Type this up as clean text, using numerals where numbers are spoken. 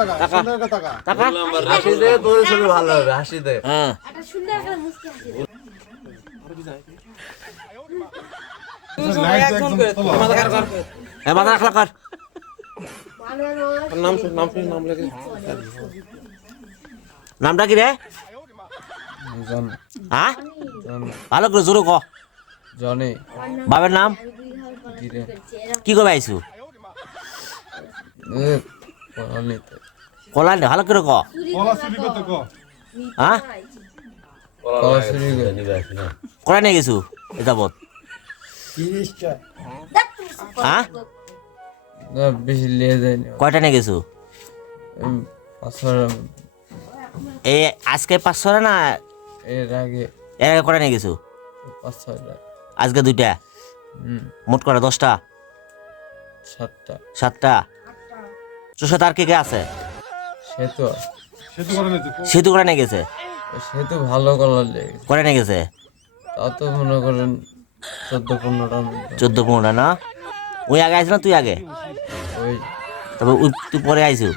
টাকা হাসি দে, তোর ছবি ভালো হবে, হাসি দে। হ্যাঁ মাথা রাখলা কর নামটা কি রে হ্যাঁ ভালো করে জোরে ক জনি বাবার নাম কি করবে আইসু কলা নে ভালো করে ক হ্যাঁ কলা নিয়ে গেছু এ যাবত হ্যাঁ বেশি লিয়ে যায়নি, কয়টা নিয়ে গেছু 500 এই আজকে 500 না এর আগে এর আগে কটা নিয়ে গেছু 500 আজকে 2টা মোট কটা 10টা 7টা 7টা তোর সাথে আর কে কে আছে সেতু করে নিয়ে গেছে সেতু ভালো কলার লেগে করে নিয়ে গেছে তা তো মনে করেন 14-15টা 14-15টা না ওই আগে আইস না তুই আগে ওই তবে তুই পরে আইসু